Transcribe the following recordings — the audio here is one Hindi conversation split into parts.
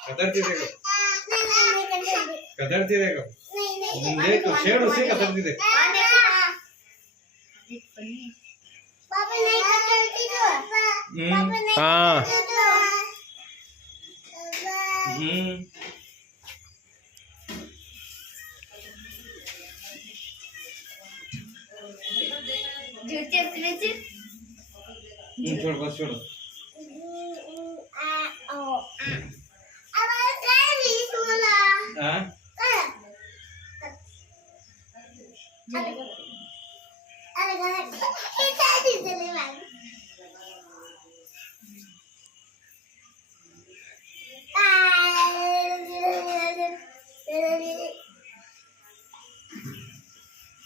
ಕದರ್ತಿದೆ ಕದರ್ತಿದೆ देखो शेड उसे कदरती देखो पापा नहीं कदरती तो हाँ छोड़ बस छोड़ हाँ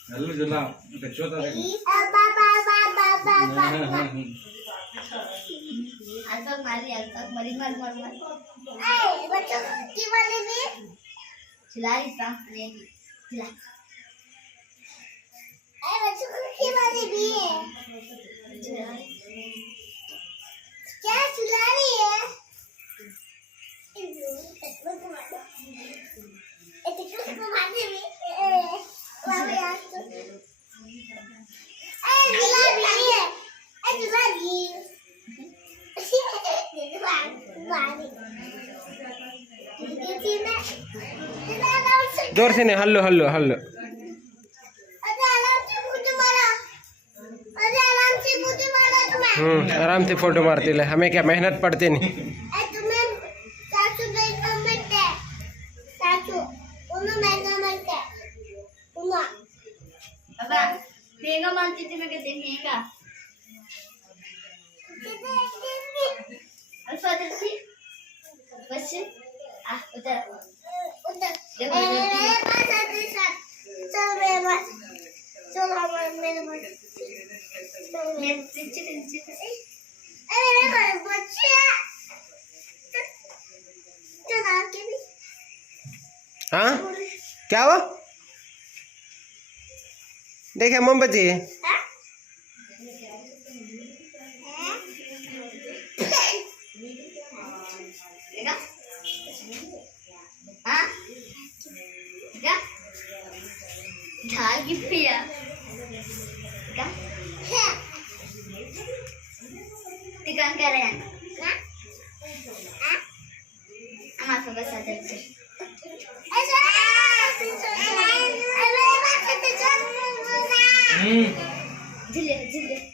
हेलो जला बच्चों था देखो अल्पक मारी मार बच्चों की वाली भी चिल्ला रही था ने चिल्ला बच्चों की वाली भी है क्या चिल्ला रही है जोर से नहीं हल्लो हल्लो हल्लो आराम से फोटो मारती ले हमें क्या मेहनत पड़ती नहीं मेगा मानती थी मैं कहते मेगा अल्फा दर्शी बस उधर देखो मेरे पास आते साथ चल मेरे पास चल हमारे मेरे पास मेरे पीछे अरे मेरे बच्चे चल आके भी हाँ क्या हुआ देखे मोमबत्ती झाल की पिया टिकान क्या रहे हैं हमारे बस आ जाते जिले जिले